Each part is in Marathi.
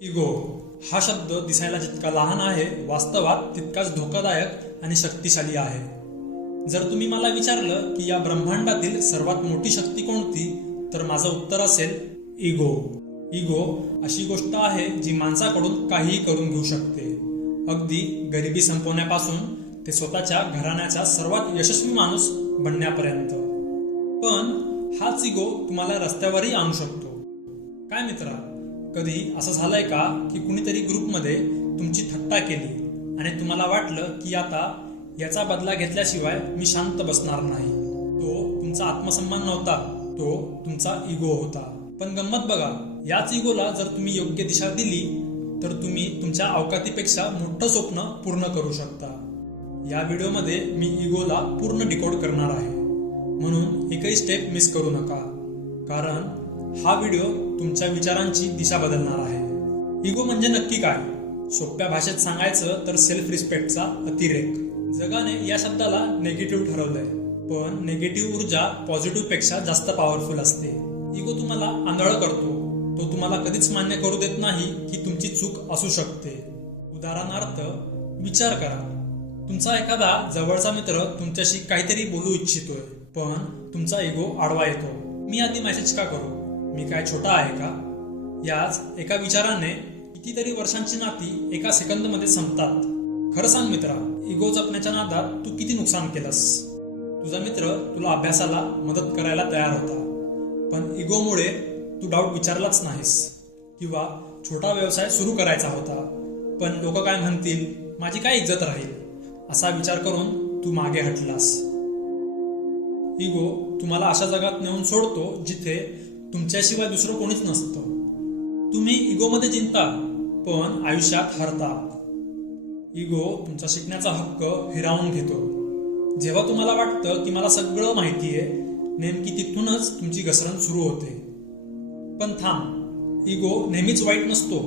इगो हा शब्द दिसायला जितका लहान आहे, वास्तवात तितकाच धोकादायक आणि शक्तिशाली आहे. जर तुम्ही मला विचारलं की या ब्रह्मांडातील सर्वात मोठी शक्ती कोणती, तर माझं उत्तर असेल इगो. इगो अशी गोष्ट आहे जी माणसाकडून काहीही करून घेऊ शकते, अगदी गरिबी संपवण्यापासून ते स्वतःच्या घराण्याचा सर्वात यशस्वी माणूस बनण्यापर्यंत. पण हाच इगो तुम्हाला रस्त्यावरही आणू शकतो. काय मित्रा, कधी असं झालंय का की कुणीतरी ग्रुपमध्ये तुमची थट्टा केली आणि तुम्हाला वाटलं की आता याचा बदला घेतल्याशिवाय मी शांत बसणार नाही? तो तुमचा आत्मसन्मान नव्हता, तो तुमचा इगो होता. पण गंमत बघा, याच इगोला जर तुम्ही योग्य दिशा दिली तर तुम्ही तुमच्या अवकातीपेक्षा मोठं स्वप्न पूर्ण करू शकता. या व्हिडिओमध्ये मी इगोला पूर्ण डिकोड करणार आहे, म्हणून एकही स्टेप मिस करू नका, कारण हा व्हिडिओ तुमच्या विचारांची दिशा बदलणार आहे. इगो म्हणजे नक्की काय? सोप्या भाषेत सांगायचं तर सेल्फ रिस्पेक्टचा अतिरेक. जगाने या शब्दाला नेगेटिव्ह ठरवलंय, पण नेगेटिव्ह ऊर्जा पॉझिटिव्ह पेक्षा जास्त पॉवरफुल असते. इगो तुम्हाला आंधळ करतो. तो तुम्हाला कधीच मान्य करू देत नाही की तुमची चूक असू शकते. उदाहरणार्थ विचार करा, तुमचा एखादा जवळचा मित्र तुमच्याशी काहीतरी बोलू इच्छितोय, पण तुमचा इगो आडवा येतो. मी आधी मेसेज का करू? मी काय छोटा आहे का? याच एका विचाराने कितीतरी वर्षांची नाती एका सेकंदमध्ये संपतात. खरं सांग मित्रा, इगो जपण्याच्या नादात तू किती नुकसान केलंस? तुझा मित्र तुला अभ्यासाला मदत करायला तयार होता, पण इगोमुळे तू डाऊट विचारलाच नाहीस. किंवा छोटा व्यवसाय सुरू करायचा होता, पण लोक काय म्हणतील, माझी काय इज्जत राहील, असा विचार करून तू मागे हटलास. इगो तुम्हाला अशा जगात नेऊन सोडतो जिथे तुमच्याशिवाय दुसरं कोणीच नसतं. तुम्ही इगोमध्ये जिंकता, पण आयुष्यात हरता. इगो तुमचा शिकण्याचा हक्क हिरावून घेतो. जेव्हा तुम्हाला वाटतं की मला सगळं माहितीये, नेमकी तिथूनच तुमची घसरण सुरू होते. पण थांब, इगो नेहमीच वाईट नसतो.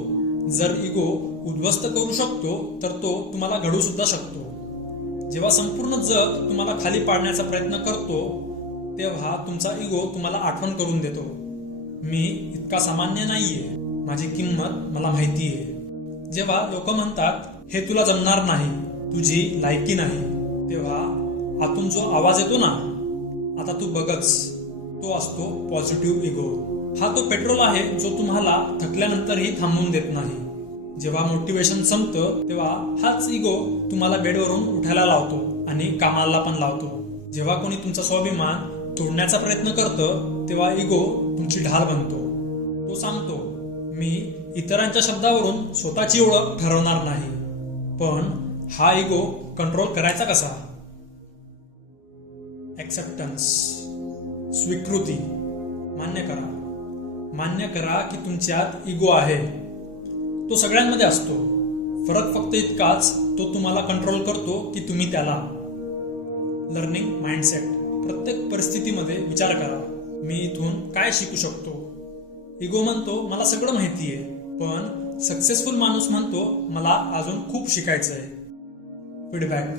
जर इगो उद्ध्वस्त करू शकतो, तर तो तुम्हाला घडवू सुद्धा शकतो. जेव्हा संपूर्ण जग तुम्हाला खाली पाडण्याचा प्रयत्न करतो, तेव्हा तुमचा इगो तुम्हाला आठवण करून देतो, मी इतका सामान्य नाहीये, माझी किंमत मला माहितीये. जेव्हा लोक म्हणतात हे तुला जमणार नाही, तुझी लायकी नाही, तेव्हा आतून जो आवाज येतो ना, आता तू बघच, तो असतो पॉझिटिव्ह इगो. हा तो पेट्रोल आहे जो तुम्हाला थकल्यानंतरही थांबवून देत नाही. जेव्हा मोटिवेशन संपतं, तेव्हा हाच इगो तुम्हाला बेडवरून उठायला लावतो आणि कामाला पण लावतो. जेव्हा कोणी तुमचा स्वाभिमान तोडण्याचा प्रयत्न करतं, तेव्हा इगो तुमची ढाल बनतो. तो सांगतो, मी इतरांच्या शब्दावरून स्वतःची ओळख ठरवणार नाही. पण हा इगो कंट्रोल करायचा कसा? एक्सेप्टन्स, स्वीकृती. मान्य करा की तुमच्यात इगो आहे. तो सगळ्यांमध्ये असतो. फरक फक्त इतकाच, तो तुम्हाला कंट्रोल करतो की तुम्ही त्याला. Learning mindset. प्रत्येक परिस्थितीमध्ये विचार करा, मी इथून काय शिकू शकतो? इगो म्हणतो मला सगळं माहितीये, पण सक्सेसफुल माणूस म्हणतो मला अजून खूप शिकायचंय. फीडबॅक.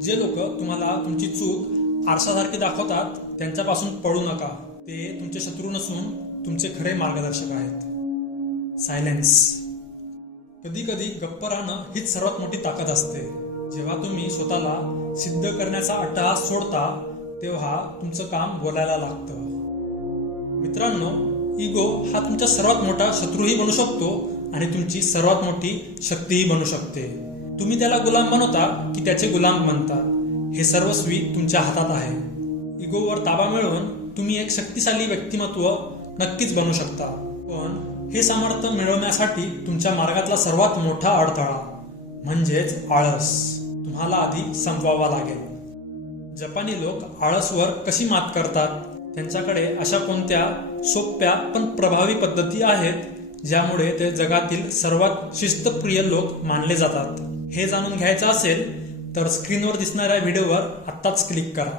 जे लोक तुम्हाला तुमची चूक आरशासारखी दाखवतात, त्यांच्यापासून पळू नका. ते तुमचे शत्रू नसून तुमचे खरे मार्गदर्शक आहेत. सायलेन्स. कधी कधी गप्प राहणं हीच सर्वात मोठी ताकद असते. जेव्हा तुम्ही स्वतःला सिद्ध करण्याचा अट्टहास सोडता, तेव्हा तुमचं काम बोलायला लागतं. मित्रांनो, इगो हा तुमचा सर्वात मोठा शत्रूही बनू शकतो आणि तुमची सर्वात मोठी शक्तीही बनू शकते. तुम्ही त्याला गुलाम बनवता की त्याचे गुलाम बनता, हे सर्वस्वी तुमच्या हातात आहे. इगोवर ताबा मिळवून तुम्ही एक शक्तिशाली व्यक्तिमत्व नक्कीच बनू शकता. पण हे सामर्थ्य मिळवण्यासाठी तुमच्या मार्गातला सर्वात मोठा अडथळा म्हणजेच आळस तुम्हाला आधी संपवावा लागेल. जपानी लोक आळसवर कशी मात करतात? त्यांच्याकडे अशा कोणत्या सोप्या पण प्रभावी पद्धती आहेत ज्यामुळे ते जगातील सर्वात शिस्तप्रिय लोक मानले जातात? हे जाणून घ्यायचं असेल तर स्क्रीनवर दिसणाऱ्या व्हिडिओवर आत्ताच क्लिक करा.